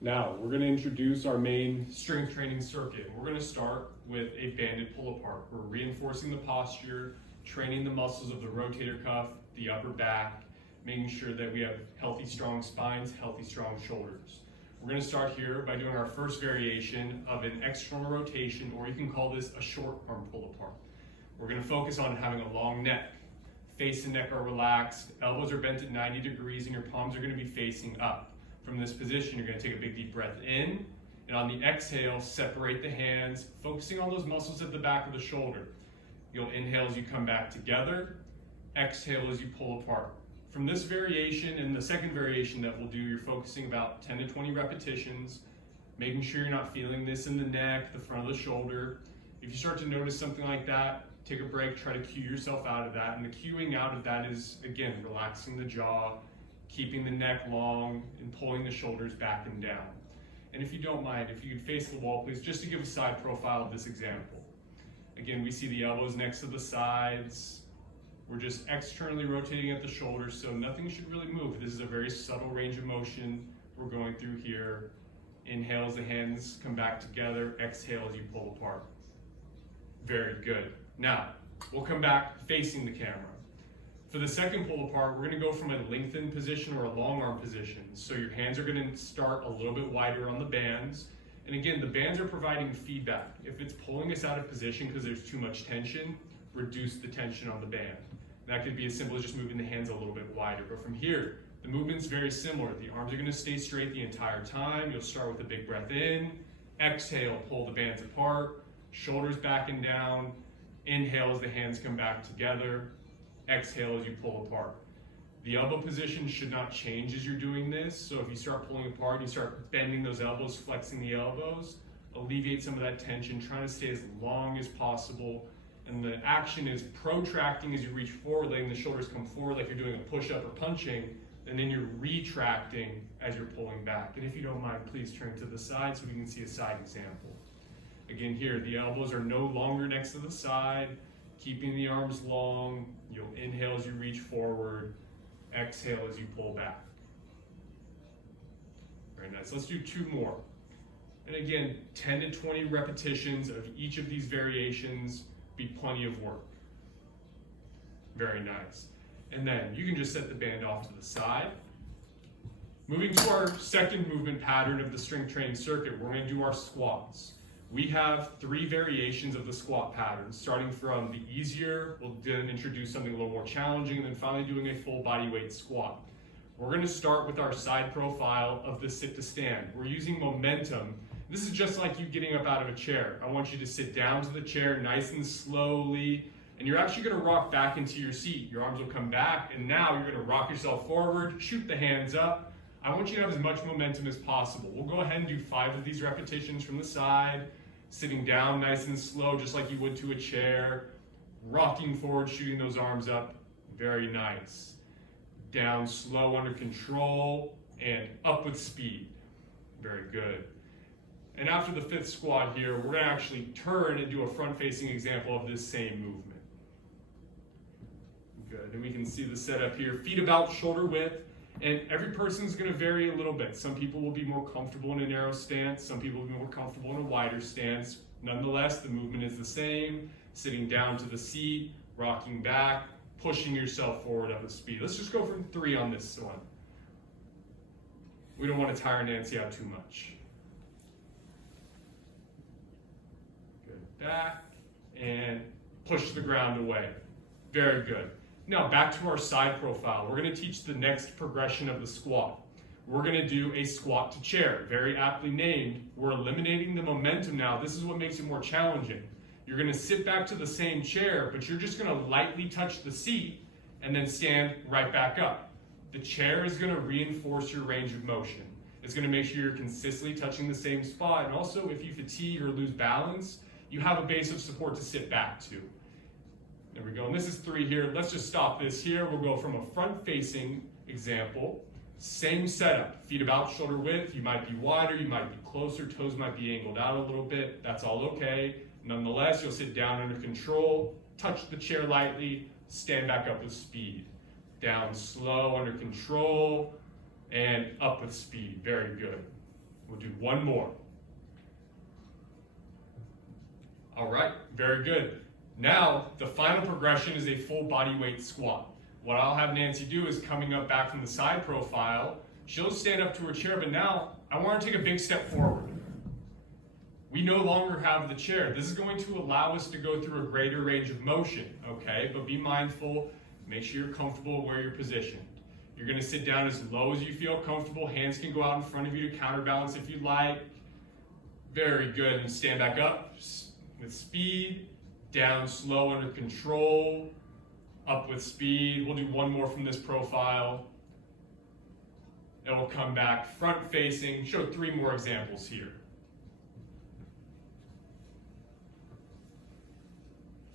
Now, we're going to introduce our main strength training circuit. We're going to start with a banded pull apart. We're reinforcing the posture, training the muscles of the rotator cuff, the upper back, making sure that we have healthy, strong spines, healthy, strong shoulders. We're going to start here by doing our first variation of an external rotation, or you can call this a short arm pull apart. We're going to focus on having a long neck. Face and neck are relaxed, elbows are bent at 90 degrees, and your palms are going to be facing up. From this position, you're going to take a big deep breath in, and on the exhale, separate the hands, focusing on those muscles at the back of the shoulder. You'll inhale as you come back together, exhale as you pull apart. From this variation and the second variation that we'll do, you're focusing about 10 to 20 repetitions, making sure you're not feeling this in the neck, the front of the shoulder. If you start to notice something like that, take a break, try to cue yourself out of that. And the cueing out of that is, again, relaxing the jaw, keeping the neck long, and pulling the shoulders back and down. And if you don't mind, if you could face the wall, please, just to give a side profile of this example. Again, we see the elbows next to the sides. We're just externally rotating at the shoulders, so nothing should really move. This is a very subtle range of motion we're going through here. Inhale as the hands come back together, exhale as you pull apart. Very good. Now, we'll come back facing the camera. For the second pull apart, we're going to go from a lengthened position or a long arm position. So your hands are going to start a little bit wider on the bands. And again, the bands are providing feedback. If it's pulling us out of position because there's too much tension, reduce the tension on the band. That could be as simple as just moving the hands a little bit wider. But from here, the movement's very similar. The arms are going to stay straight the entire time. You'll start with a big breath in, exhale, pull the bands apart, shoulders back and down, inhale as the hands come back together, exhale as you pull apart. The elbow position should not change as you're doing this. So if you start pulling apart, you start bending those elbows, flexing the elbows, alleviate some of that tension, trying to stay as long as possible. And the action is protracting as you reach forward, letting the shoulders come forward like you're doing a push-up or punching, and then you're retracting as you're pulling back. And if you don't mind, please turn to the side so we can see a side example. Again here, the elbows are no longer next to the side, keeping the arms long. You'll inhale as you reach forward, exhale as you pull back. Very nice. Let's do two more. And again, 10 to 20 repetitions of each of these variations, be plenty of work. Very nice. And then you can just set the band off to the side. Moving to our second movement pattern of the strength training circuit, we're going to do our squats. We have 3 variations of the squat pattern, starting from the easier, we'll then introduce something a little more challenging, and then finally doing a full body weight squat. We're going to start with our side profile of the sit to stand. We're using momentum. This is just like you getting up out of a chair. I want you to sit down to the chair nice and slowly, and you're actually going to rock back into your seat. Your arms will come back, and now you're going to rock yourself forward, shoot the hands up. I want you to have as much momentum as possible. We'll go ahead and do 5 of these repetitions from the side, sitting down nice and slow, just like you would to a chair, rocking forward, shooting those arms up. Very nice. Down slow, under control, and up with speed. Very good. And after the 5th squat here, we're going to actually turn and do a front-facing example of this same movement. Good. And we can see the setup here. Feet about shoulder width. And every person's going to vary a little bit. Some people will be more comfortable in a narrow stance. Some people will be more comfortable in a wider stance. Nonetheless, the movement is the same. Sitting down to the seat, rocking back, pushing yourself forward up with speed. Let's just go for 3 on this one. We don't want to tire Nancy out too much. Good. Back and push the ground away. Very good. Now back to our side profile. We're going to teach the next progression of the squat. We're going to do a squat to chair, very aptly named. We're eliminating the momentum now. This is what makes it more challenging. You're going to sit back to the same chair, but you're just going to lightly touch the seat and then stand right back up. The chair is going to reinforce your range of motion. It's going to make sure you're consistently touching the same spot. And also, if you fatigue or lose balance, you have a base of support to sit back to. There we go, and this is 3 here. Let's just stop this here. We'll go from a front-facing example. Same setup, feet about shoulder width. You might be wider, you might be closer, toes might be angled out a little bit. That's all okay. Nonetheless, you'll sit down under control, touch the chair lightly, stand back up with speed. Down slow, under control, and up with speed. Very good. We'll do one more. All right, very good. Now, the final progression is a full body weight squat. What I'll have Nancy do is coming up back from the side profile, she'll stand up to her chair, but now I want her to take a big step forward. We no longer have the chair. This is going to allow us to go through a greater range of motion, okay? But be mindful, make sure you're comfortable where you're positioned. You're gonna sit down as low as you feel comfortable. Hands can go out in front of you to counterbalance if you'd like. Very good, and stand back up with speed, down slow under control, up with speed. We'll do one more from this profile. It will come back front facing. Show 3 more examples here.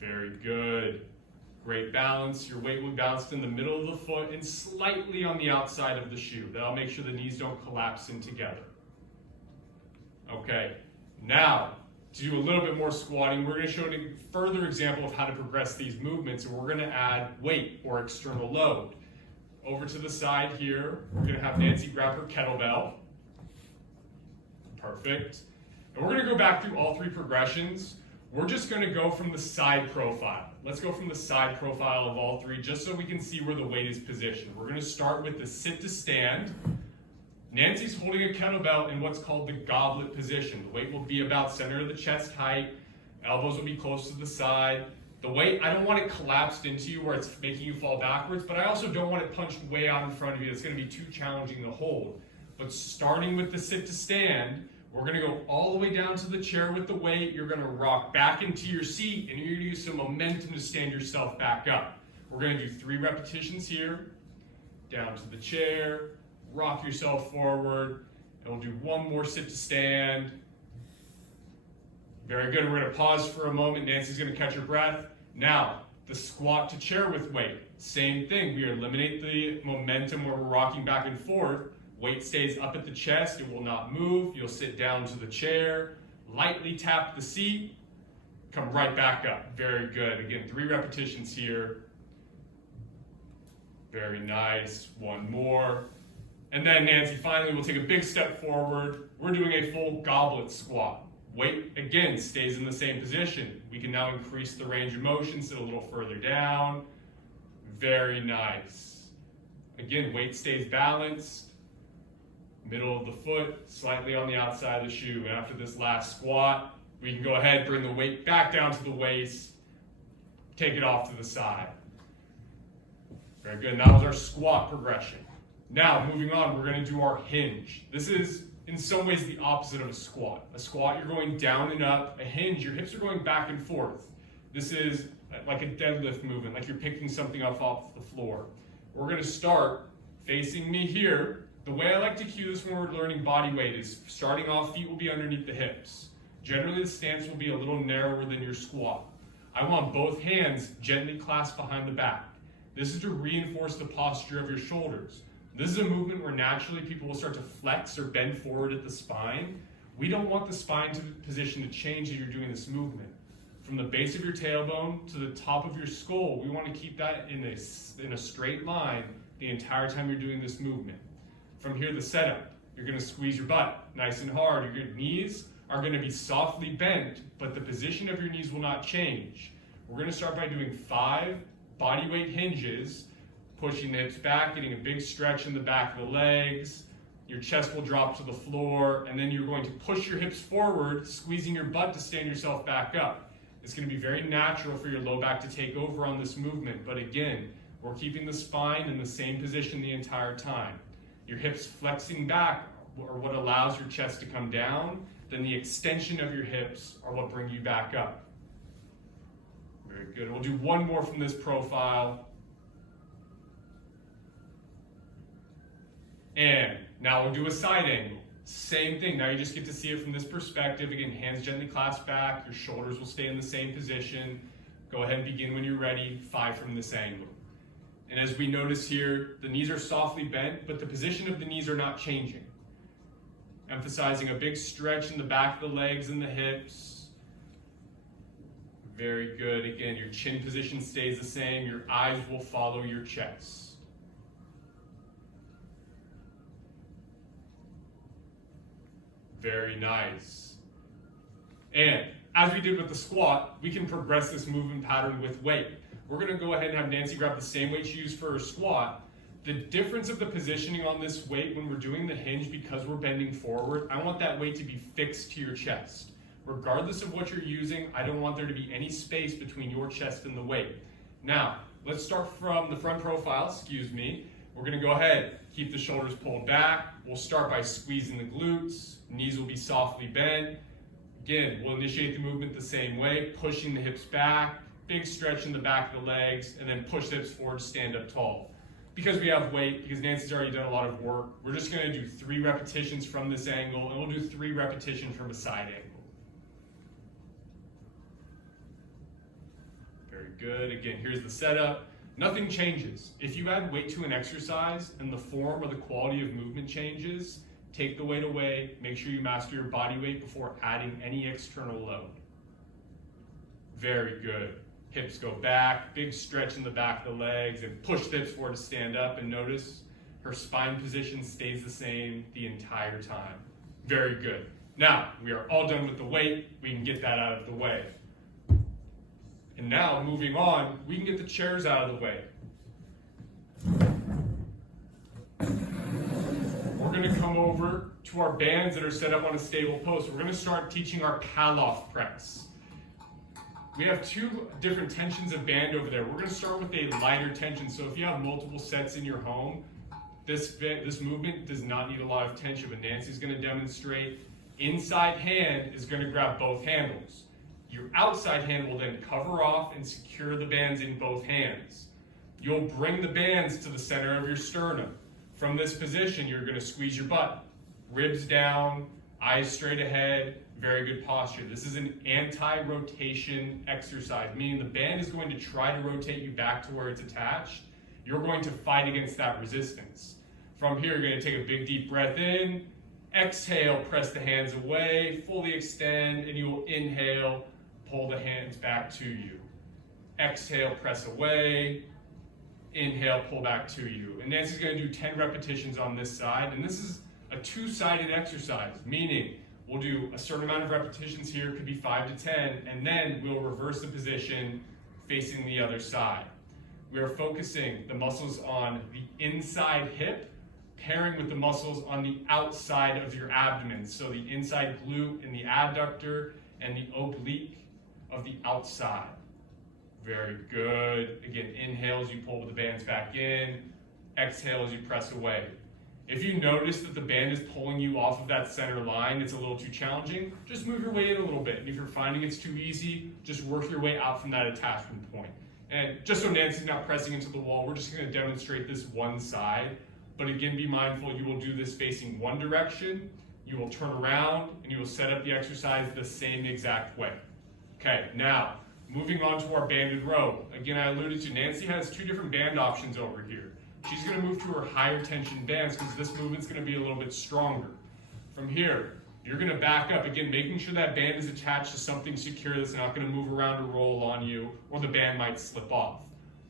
Very good. Great balance. Your weight will be balanced in the middle of the foot and slightly on the outside of the shoe. That'll make sure the knees don't collapse in together. Okay, now to do a little bit more squatting, we're going to show a further example of how to progress these movements, and we're going to add weight or external load. Over to the side here, we're going to have Nancy grab her kettlebell. Perfect. And we're going to go back through all 3 progressions. We're just going to go from the side profile. Let's go from the side profile of all 3 just so we can see where the weight is positioned. We're going to start with the sit to stand. Nancy's holding a kettlebell in what's called the goblet position. The weight will be about center of the chest height. Elbows will be close to the side. The weight, I don't want it collapsed into you where it's making you fall backwards, but I also don't want it punched way out in front of you. It's going to be too challenging to hold. But starting with the sit to stand, we're going to go all the way down to the chair with the weight. You're going to rock back into your seat, and you're going to use some momentum to stand yourself back up. We're going to do 3 repetitions here. Down to the chair, rock yourself forward, and we'll do one more sit to stand. Very good. We're going to pause for a moment. Nancy's going to catch her breath. Now, the squat to chair with weight. Same thing. We eliminate the momentum where we're rocking back and forth. Weight stays up at the chest, it will not move. You'll sit down to the chair, lightly tap the seat, come right back up. Very good. Again, 3 repetitions here. Very nice. One more. And then Nancy finally will take a big step forward. We're doing a full goblet squat. Weight, again, stays in the same position. We can now increase the range of motion, sit a little further down. Very nice. Again, weight stays balanced. Middle of the foot, slightly on the outside of the shoe. And after this last squat, we can go ahead, bring the weight back down to the waist, take it off to the side. Very good. And that was our squat progression. Now, moving on, we're going to do our hinge. This is, in some ways, the opposite of a squat. A squat, you're going down and up. A hinge, your hips are going back and forth. This is like a deadlift movement, like you're picking something up off the floor. We're going to start facing me here. The way I like to cue this when we're learning body weight is starting off, feet will be underneath the hips. Generally, the stance will be a little narrower than your squat. I want both hands gently clasped behind the back. This is to reinforce the posture of your shoulders. This is a movement where naturally people will start to flex or bend forward at the spine. We don't want the spine position to change as you're doing this movement. From the base of your tailbone to the top of your skull, we want to keep that in a straight line the entire time you're doing this movement. From here, the setup, you're going to squeeze your butt nice and hard. Your knees are going to be softly bent, but the position of your knees will not change. We're going to start by doing 5 body weight hinges, pushing the hips back, getting a big stretch in the back of the legs. Your chest will drop to the floor, and then you're going to push your hips forward, squeezing your butt to stand yourself back up. It's going to be very natural for your low back to take over on this movement, but again, we're keeping the spine in the same position the entire time. Your hips flexing back are what allows your chest to come down. Then the extension of your hips are what bring you back up. Very good. We'll do one more from this profile. And now we'll do a side angle. Same thing. Now you just get to see it from this perspective. Again, hands gently clasped back. Your shoulders will stay in the same position. Go ahead and begin when you're ready. 5 from this angle. And as we notice here, the knees are softly bent, but the position of the knees are not changing. Emphasizing a big stretch in the back of the legs and the hips. Very good. Again, your chin position stays the same. Your eyes will follow your chest. Very nice. And as we did with the squat, we can progress this movement pattern with weight. We're gonna go ahead and have Nancy grab the same weight she used for her squat. The difference of the positioning on this weight when we're doing the hinge, because we're bending forward, I want that weight to be fixed to your chest. Regardless of what you're using, I don't want there to be any space between your chest and the weight. Now, let's start from the front profile, We're gonna go ahead, keep the shoulders pulled back. We'll start by squeezing the glutes. Knees will be softly bent. Again, we'll initiate the movement the same way, pushing the hips back, big stretch in the back of the legs, and then push the hips forward, stand up tall. Because we have weight, because Nancy's already done a lot of work, we're just gonna do 3 repetitions from this angle, and we'll do 3 repetitions from a side angle. Very good. Again, here's the setup. Nothing changes. If you add weight to an exercise and the form or the quality of movement changes, take the weight away, make sure you master your body weight before adding any external load. Very good. Hips go back, big stretch in the back of the legs, and push the hips forward to stand up, and notice her spine position stays the same the entire time. Very good. Now, we are all done with the weight. We can get that out of the way. And now, moving on, we can get the chairs out of the way. We're gonna come over to our bands that are set up on a stable post. We're gonna start teaching our Pallof Press. We have 2 different tensions of band over there. We're gonna start with a lighter tension. So if you have multiple sets in your home, this movement does not need a lot of tension, but Nancy's gonna demonstrate inside hand is gonna grab both handles. Your outside hand will then cover off and secure the bands in both hands. You'll bring the bands to the center of your sternum. From this position, you're gonna squeeze your butt, ribs down, eyes straight ahead, very good posture. This is an anti-rotation exercise, meaning the band is going to try to rotate you back to where it's attached. You're going to fight against that resistance. From here, you're gonna take a big deep breath in, exhale, press the hands away, fully extend, and you will inhale, pull the hands back to you. Exhale, press away, inhale, pull back to you. And Nancy's gonna do 10 repetitions on this side, and this is a 2-sided exercise, meaning we'll do a certain amount of repetitions here, could be 5 to 10, and then we'll reverse the position facing the other side. We are focusing the muscles on the inside hip, pairing with the muscles on the outside of your abdomen. So the inside glute and the adductor and the oblique of the outside. Very good. Again, inhale as you pull the bands back in, exhale as you press away. If you notice that the band is pulling you off of that center line, it's a little too challenging, just move your way in a little bit. And if you're finding it's too easy, just work your way out from that attachment point. And just so Nancy's not pressing into the wall, we're just gonna demonstrate this one side. But again, be mindful, you will do this facing one direction, you will turn around, and you will set up the exercise the same exact way. Okay, now, moving on to our banded row. Again, I alluded to, Nancy has 2 different band options over here. She's gonna move to her higher tension bands because this movement's gonna be a little bit stronger. From here, you're gonna back up, again, making sure that band is attached to something secure that's not gonna move around or roll on you, or the band might slip off.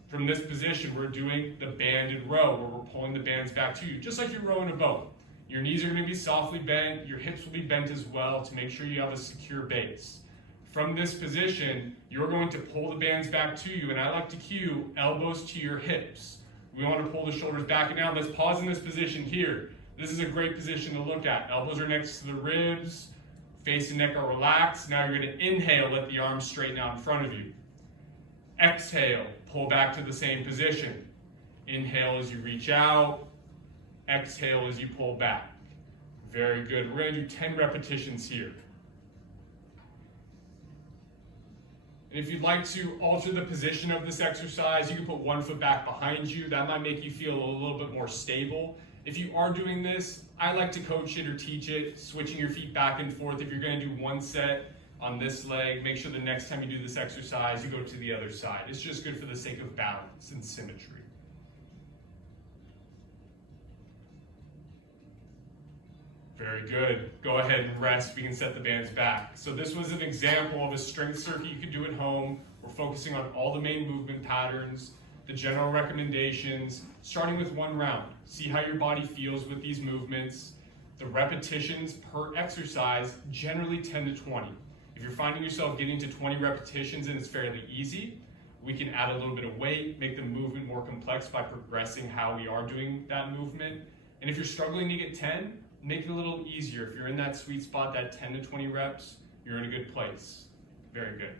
From this position, we're doing the banded row, where we're pulling the bands back to you, just like you're rowing a boat. Your knees are gonna be softly bent, your hips will be bent as well to make sure you have a secure base. From this position, you're going to pull the bands back to you, and I like to cue elbows to your hips. We want to pull the shoulders back and down. Let's pause in this position here. This is a great position to look at. Elbows are next to the ribs, face and neck are relaxed. Now you're going to inhale, let the arms straighten out in front of you. Exhale, pull back to the same position. Inhale as you reach out, exhale as you pull back. Very good. We're going to do 10 repetitions here. And if you'd like to alter the position of this exercise, you can put 1 foot back behind you. That might make you feel a little bit more stable. If you are doing this, I like to coach it or teach it, switching your feet back and forth. If you're going to do 1 set on this leg, make sure the next time you do this exercise, you go to the other side. It's just good for the sake of balance and symmetry. Very good. Go ahead and rest. We can set the bands back. So this was an example of a strength circuit you could do at home. We're focusing on all the main movement patterns, the general recommendations, starting with 1 round. See how your body feels with these movements. The repetitions per exercise, generally 10 to 20. If you're finding yourself getting to 20 repetitions and it's fairly easy, we can add a little bit of weight, make the movement more complex by progressing how we are doing that movement. And if you're struggling to get 10, make it a little easier. If you're in that sweet spot, that 10 to 20 reps, you're in a good place. Very good.